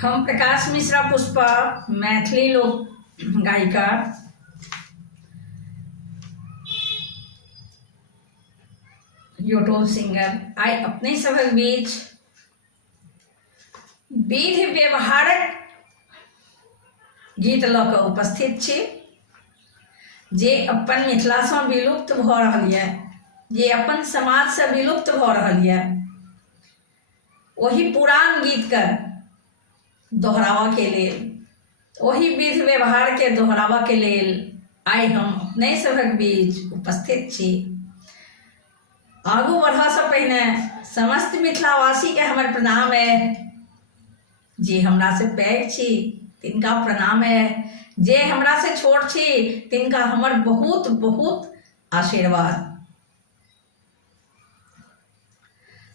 हम प्रकाश मिश्रा पुष्पा मैथिली लोक गायिका यूट्यूब सिंगर आइ अपने सभक बीच विधि व्यवहारक गीत लऽ कऽ उपस्थित छी जे अपन मिथिलासँ विलुप्त भऽ रहल यऽ, जे अपन समाजसँ विलुप्त भऽ रहल यऽ। ओही पुरान गीतके दोहराबऽके लेल, ओही विधि व्यवहारके दोहराबऽके लेल आइ हम अपने सभक बीच उपस्थित छी। आगू बढ़बासँ पहिने समस्त मिथिलावासीके हमर प्रणाम है। जे हमरासँ पैघ छी तिनका प्रणाम है, जे हमरासँ छोट छी तिनका हमर बहुत बहुत आशीर्वाद।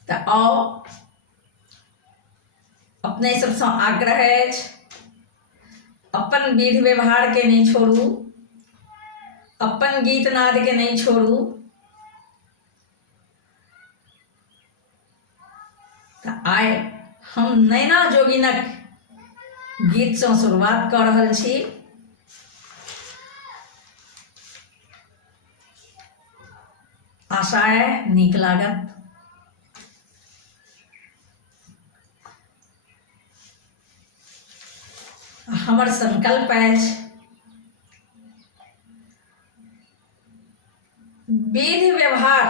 तऽ आओ अपने सबसँ आग्रह अछि, अपन विधि व्यवहारके नहीं छोड़ू, अपन गीत नादके नहीं छोड़ू। तऽ आइ हम नैना जोगिनक गीतसँ शुरुआत कऽ रहल छी। आशा है नीक लागत। हमर संकल्प अछि विधि व्यवहार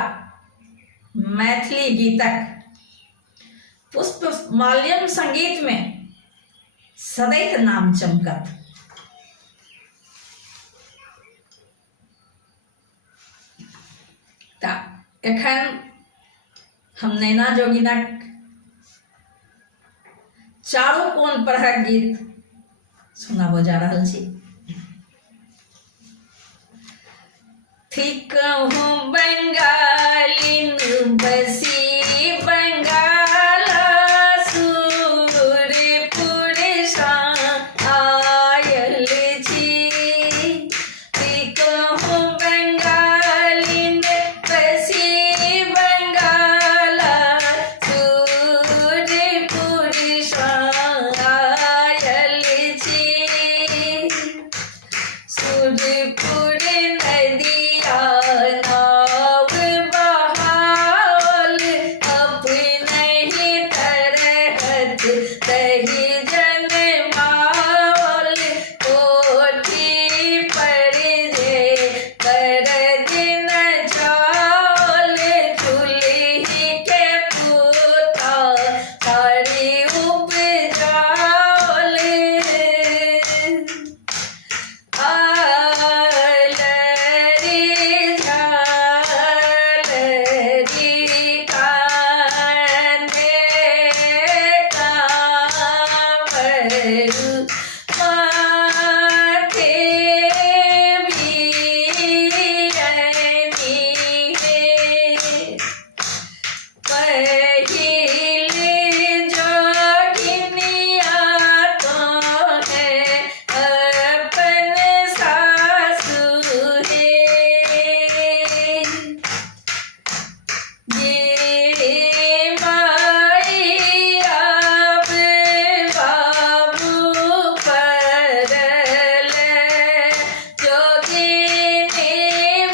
मैथिली गीतक पुष्प माल्यम संगीत में सदैत नाम चमकत। तऽ एखन हम नैना जोगिनक चारों कोन परहक गीत सुनाबो जा रहल छी। थिकहु बंगालिन बसी बंगाला सुरपुर सा आयल छी। थिकहु बंगालिन बसी बंगाला सुरपुर सा आयल छी। सुरपुर नदिया नाव बहाल, अपनहि तरहत तहि जनमावल। कोठी पर जे कर दिन चावल, चूल्ही के पूता सारी उपजावल। आलरी झालरी कान्हे कांवरू, माथे बियनी हे। पहिल जोगिनिया तो है अपन सासु हे। ये माई अब बाबू परल, जोगिनी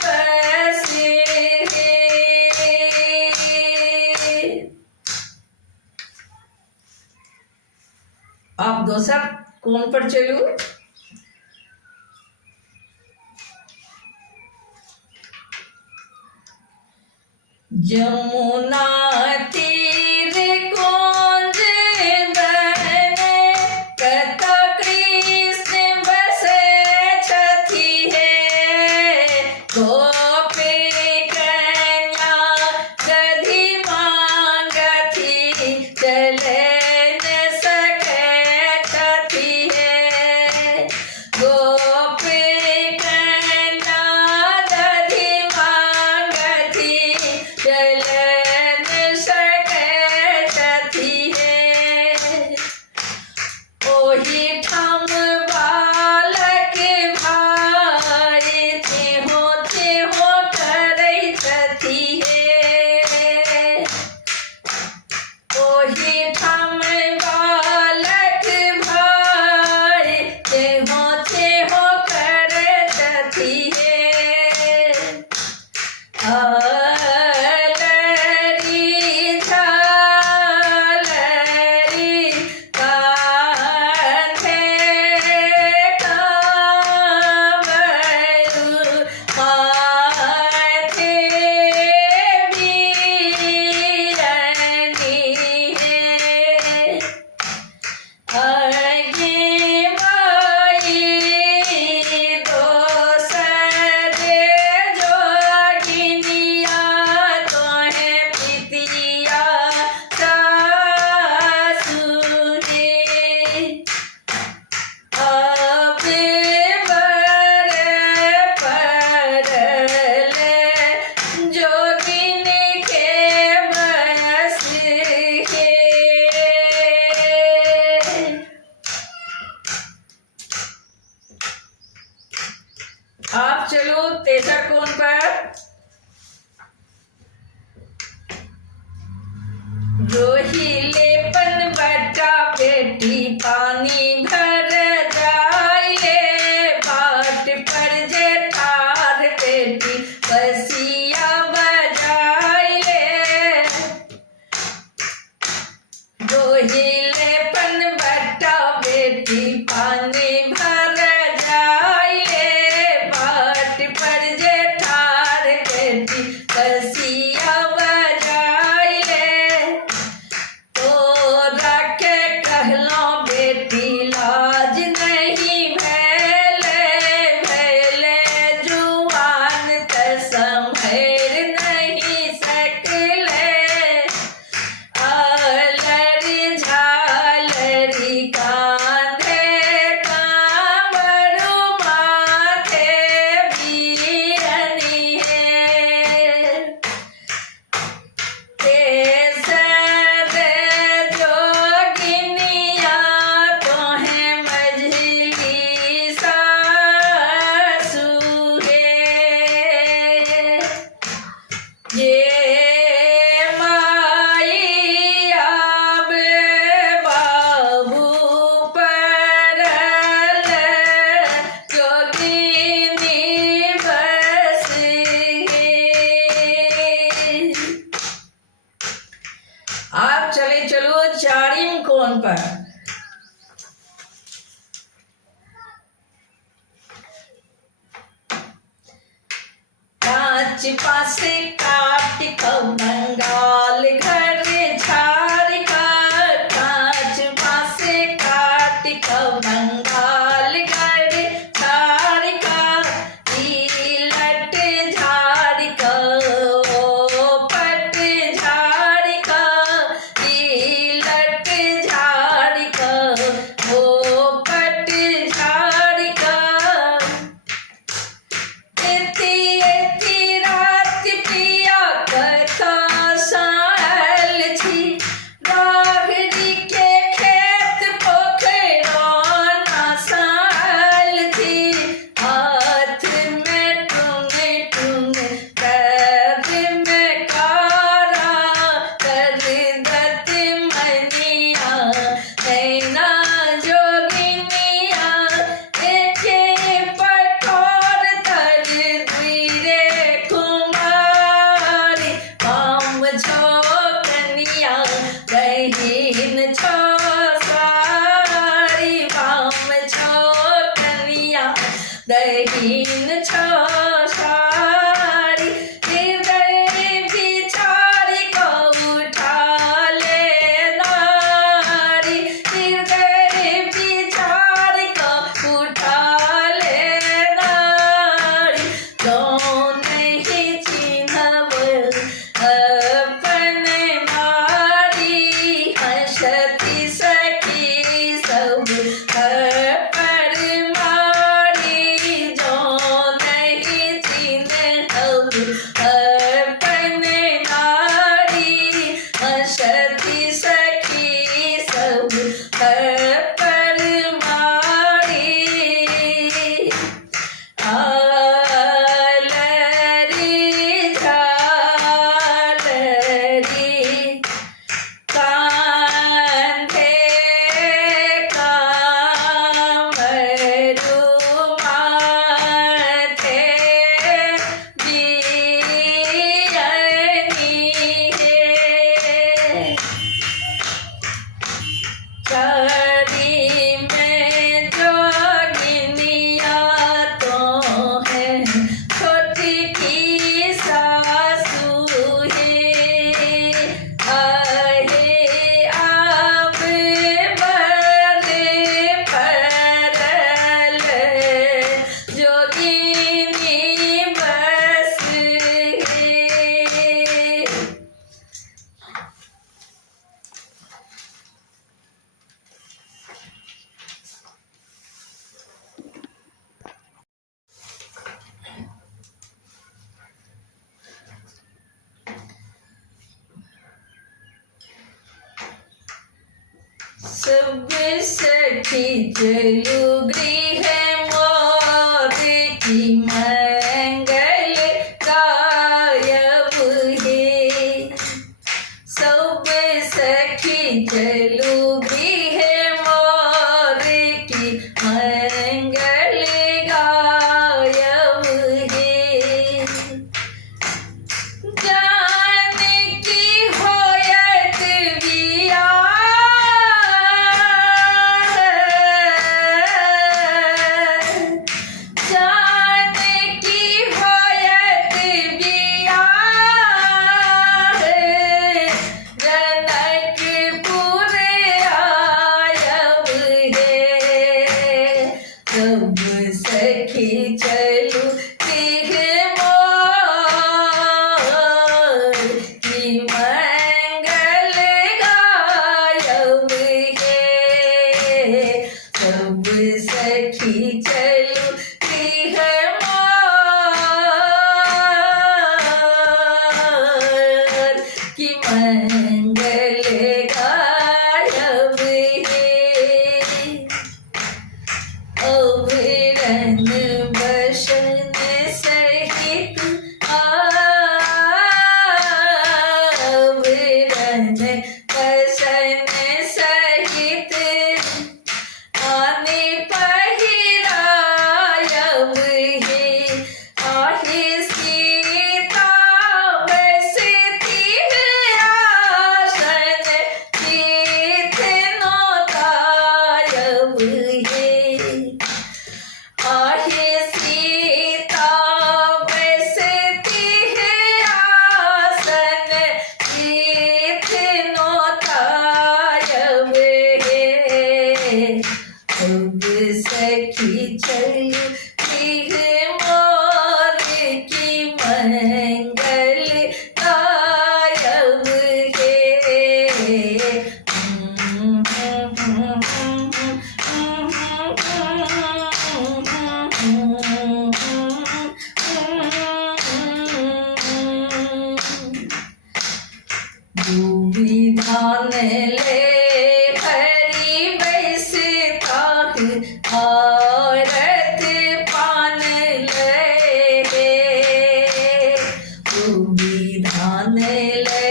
बस हे। अब दोसर कोन पर चलू। जमुना तीर कुंज बहने, कतौ कृष्ण बसे छथि हे। गोपी कन्या गधी मांगथि, चले न सकै छथि हे। गोपी कन्या गधी मांगथि, चले न रोहिलेपन बटा बेटी पानी भर जाए, बाट पर जे ठार बेटी बसिया बजाए। रोहिलेपन बटा बेटी पानी भर जाए, बाट पर जे ठार बेटी बसिया बजाए। तोरा के कहलो बेटी लाज नहीं भैले, भैले जुआन त संभर नहीं सकले। आलरी झालरी कांधे कांवरू माथे बीरनी है। केसर जोगिनिया तोहें मझली सासु है। ये माई आब बाबू परल, जोगिनी बस है। आप चले चलो चारिम कोण पर। कांच पासे काट बंगाल घर झाड़ का, कांच पासे काट बंगाल घर झाड़ का। लट झाड़ का पट झाड़ का, लट झाड़ का पट झाड़ का। एती एती रात पिया कथा साल छी, राहरी के खेत पोखराना साल थी। हाथ में टुंग टुंग पैर में कारा, कर दत मनिया नैना जोगिनिया। एके पटोर तर दुइरे कुमारी, पाम छो कनिया बहिन छो सारी। पाम छो कनिया बहिन छो सारी। हृदय बिचार को उठा ले नारी, हृदय बिचार को उठा ले नारी। जो नहीं चिन्हब अपन नारी, हंसती सखी सब पर मारी। जो नहीं चिन्हब अपन नारी, हंसती सखी सब पर मारी। आलरी झालरी कांधे कांवरू माथे बीरनी है। चारी में जोगिनिया तो है, छोटी की सासू है। आहे आब बर परल, जोगिनी बस है। सब सखी चलू गृह मोर की मंगल गायब है। सब चलू गृह मोर की मंगल गायब हे। जानकी होयत बिया जानकी होयत बिया जनकपुर आयब हे। सब सखी चलू गृह मोर की मंगल गायब हे। सब सखी चलू गृह मोर की मंगल गायब हे। अवरन बसन सहित अवरन बसन सहित आने पहिरायब हे। आहे सीता बसती आसन तीर्थ नोतायब हे। आहे सीता बसती आसन तीर्थ नोतायब हे। अब सखी चलू गृह मोर की मंगल गायब हे। विधान ले हरि बैसता आरत पान ले। विधान ले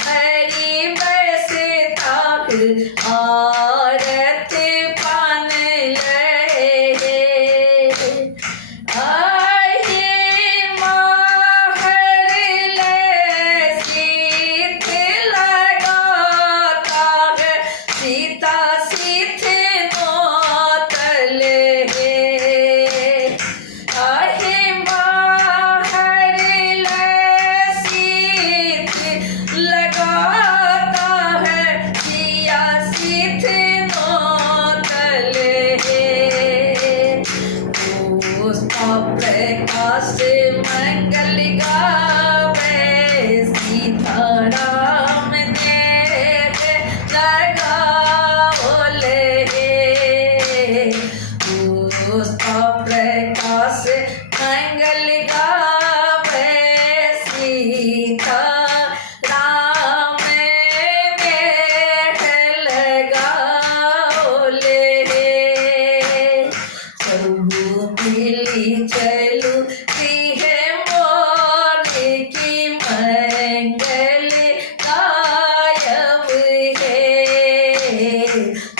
हरि बैसता आरत पान ले। आहे माहर ले सीत लगाता है सीता सीत नोतल हे। आहे माहर ले सीत लगाता है सिया सीत नोतल हे। पुष्पा प्रकाश मंगल गावे सीताराम देव लगाओले हे। पुष्पा प्रकाश मंगल गावे सीताराम देव लगाओले हे। सब मिली चलू गृह मोर की मंगल गायब हे।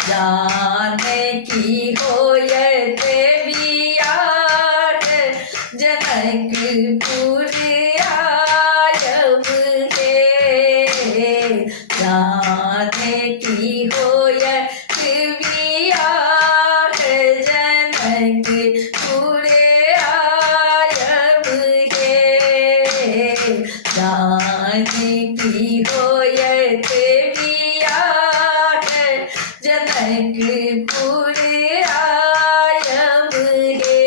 जानकी होयत बिया जनकपुर आयब हे। जानकी होयत बिया जनकपुर आयब हे। जानकी होयत बिया जनकपुर आयब हे।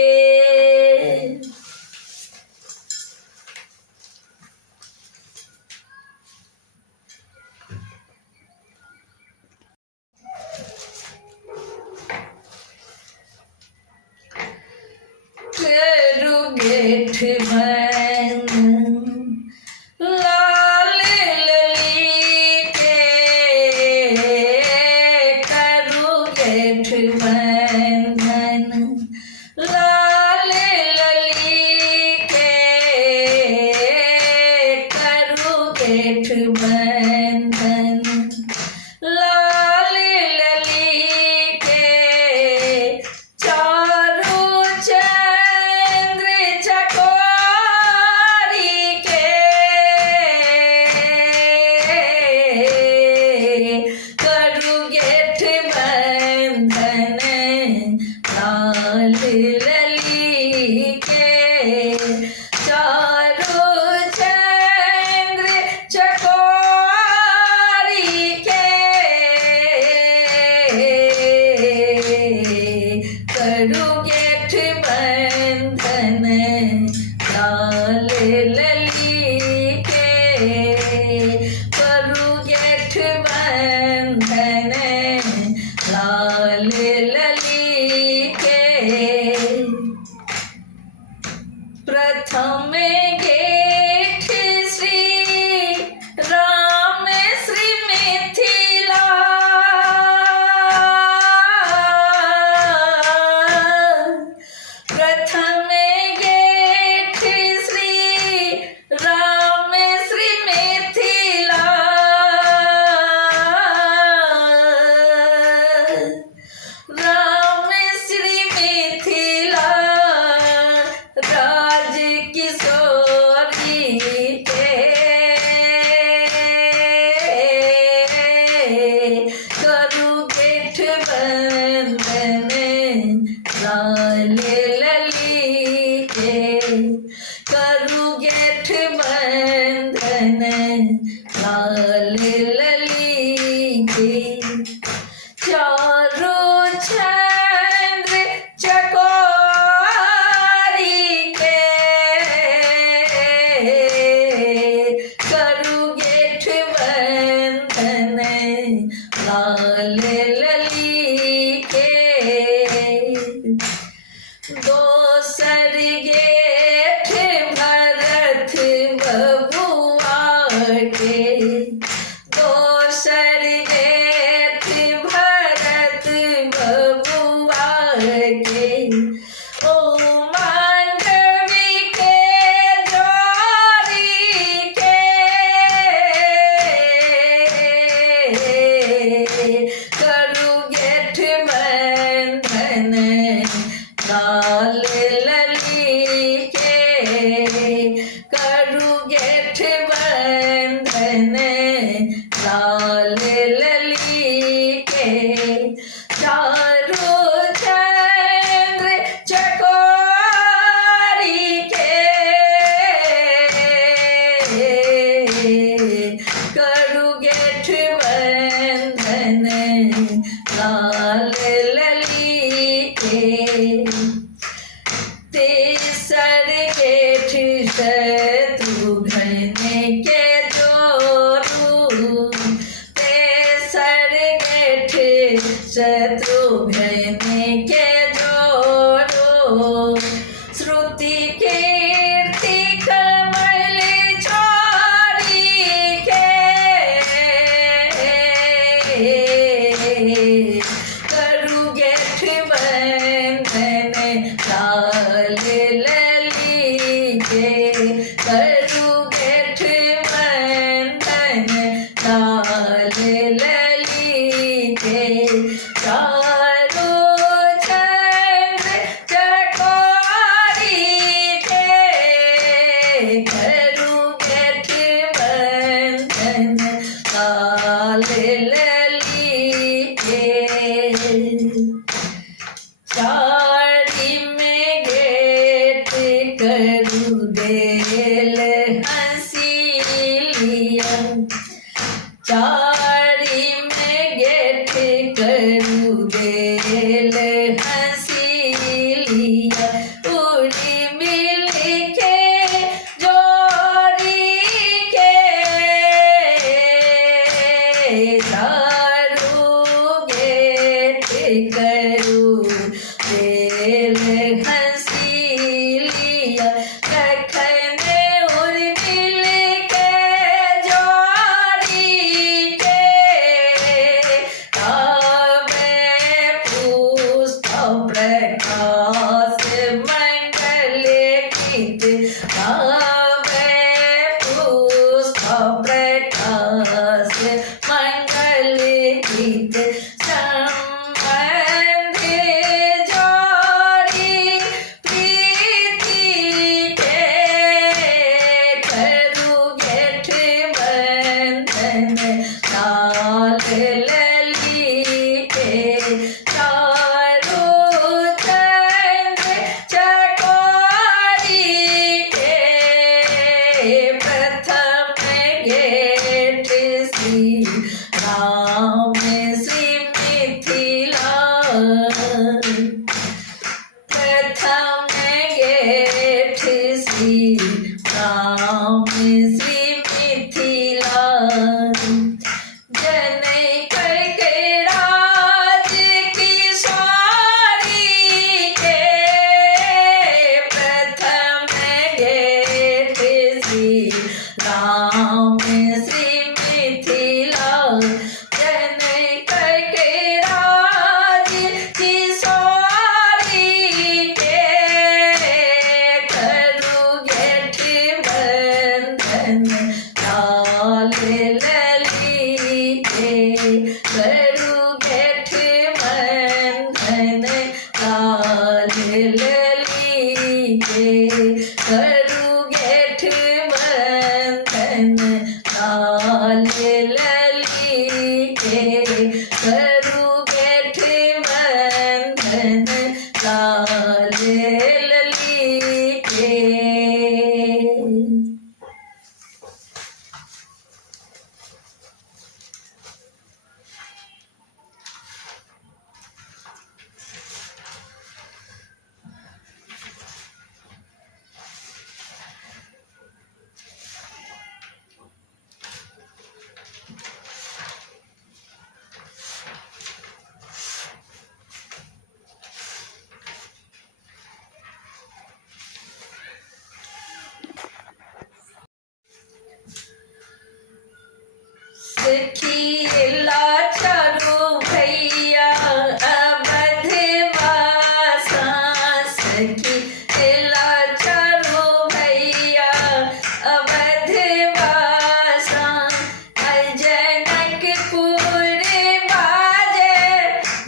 करू गेठ बंधन लाल लली के। करू गेठ बंधन लाल लली के। करू गेठ बंधन करू गेठ बंधन लाल लली के। प्रथम गेठ श्री राम श्री मिथिला, प्रथम गेठ श्री राम श्री मिथिला, राम श्री मिथिला राज किशोरी के। करू गेठ बंधन लाल लली के। करू गेठ बंधन लाल लली के। चारों चंद्र चकोरी के। करू गेठ बंधन लाल लली के। दोसर गेठ भरत बबुआ के। दोसर गेठ भरत बबुआ के। ओ मांडवी के जोड़ी के। करू गेठ बंधन लाल लली के। करू गेठ बंधन लाल लली के। चारों चंद्र चकोरी के। करू गेठ बंधन लाल लली के। तेसर गेठ शत्रुघ्न के जोरू। तेसर गेठ शत्रुघ्न के जोरू। श्रुति कीर्ति कमल छोड़ी के। करू गेठ बंधन लाल लली के। करू गेठ बंधन लाल लली के। चारों चंद्र चकोरी के। करू गेठ बंधन लाल लली के। साड़ी में गेठ करू देल हंसी लिया। साड़ी में गेठ करू देल हंसी लिया। उड़ी मिल के जोड़ी के। दारू गेठ करू देल हंसी लिया। लखन उड़ मिल के जोड़ी के। आवे पुष्प प्रकाश मंगल गीत। आवे पुष्प प्रकाश मंगल गीत। संबंध जोड़ी प्रीति के। करू गेठ बंधन लाल लली के। चारों चंद्र चकोरी के। प्रथम गेठ श्री राम श्री मिथिला। प्रथम गेठ श्री राम श्री मिथिला। लली के करू बैठ बंधन लाल लली के। सखी लाचारो भैया अवधवासा, सखी लाचारो भैया अवधवासा, जनकपुर बाजे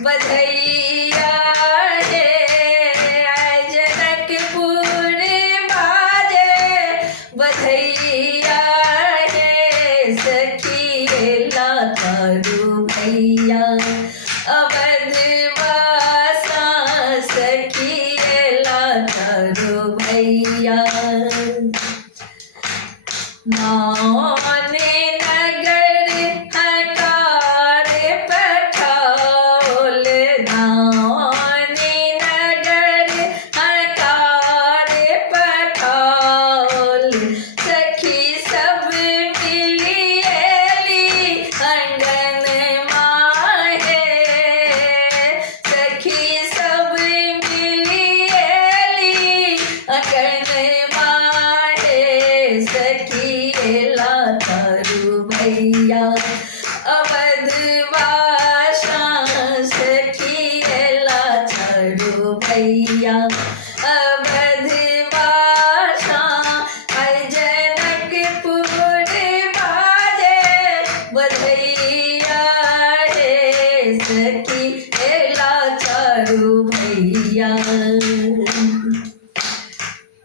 बधैया रे, जनकपुर बाजे बधैया रे। सखी लाचारो भैया अवधवासा, सखी लाचारो भैया। नाने नगर हकार पठाओल, नाने नगर हकार पठाओल, सखी सब मिलिएली अंगन माहे, सखी सब मिलिएली अंगन माहे। सखी लाचारो भैया अवधवासा, सखी लाचारो भैया अवधवासा, जनकपुर बाजे बधैया रे। सखी लाचारो भैया।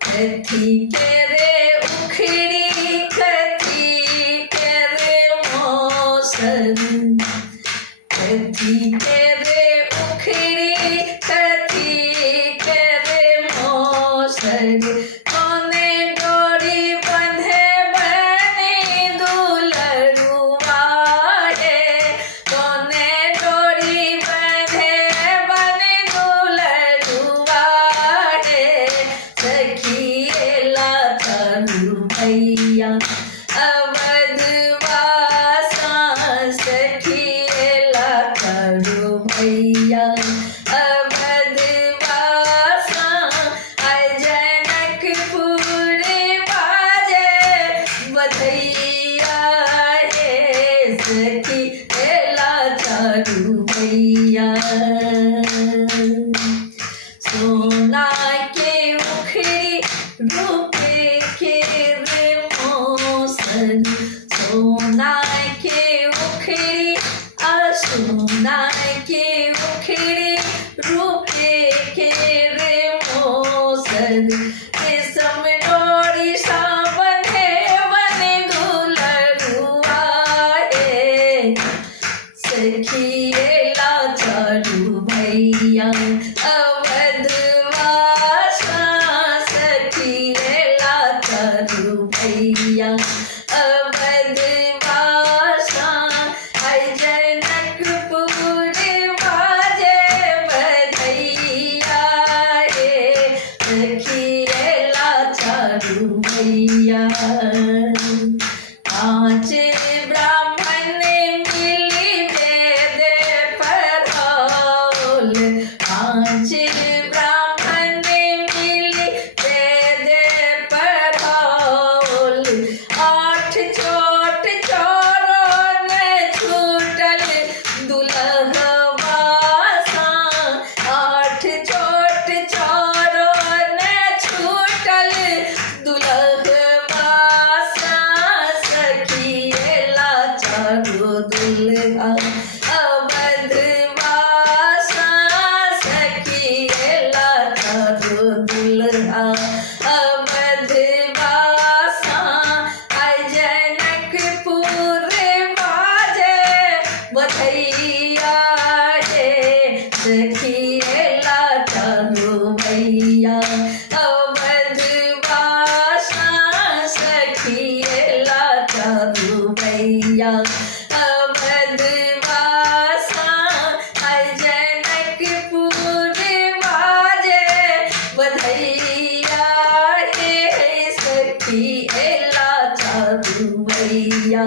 कथी के रे उखड़ी, कथी के रे मौसम, कथी के रे उखड़ी, कथी के रे मौसम, कोने डोरी बंधे बनी दुलरुआ रे, कोने डोरी बंधे बनी दुलरुआ रे। सखी लाचारो भैया अवधवासा, सखी लाचारो भैया अवधवासा, जनकपुर बाजे बधैया रे। सखी लाचारो भैया। सोना के उखड़ी रूपे के रे मौसम, सोना के उखड़ी सोना के उखड़ी रूपे के रे मौसम, रेशम डोरी सा बंधे बने दुलरुआ रे। सखी लाचारो भैया अवधवासा, सखी लाचारो भैया अवधवासा, जनकपुर बाजे बधैया रे। सखी लाचारो भैया। पाँच ब्राह्मण मिली वेद पढ़ाओल, पाँच ब्राह्मण मिली वेद पढ़ाओल, आठ छोट चोरों ने छूटल दुल्हवासा, आठ छोट चोरों ने छूटल दुल्हवासा। सखी लाचारो दुल्हा अवधवासा, सखी लाचारो दुल्हा अवधवासा, जनकपुर बधैया हे सखी एला चारू भैया अवधवासा सखी एला चारू भैया अवधवासा जनकपुर बाजे बधैया हे सखी एला चारू भैया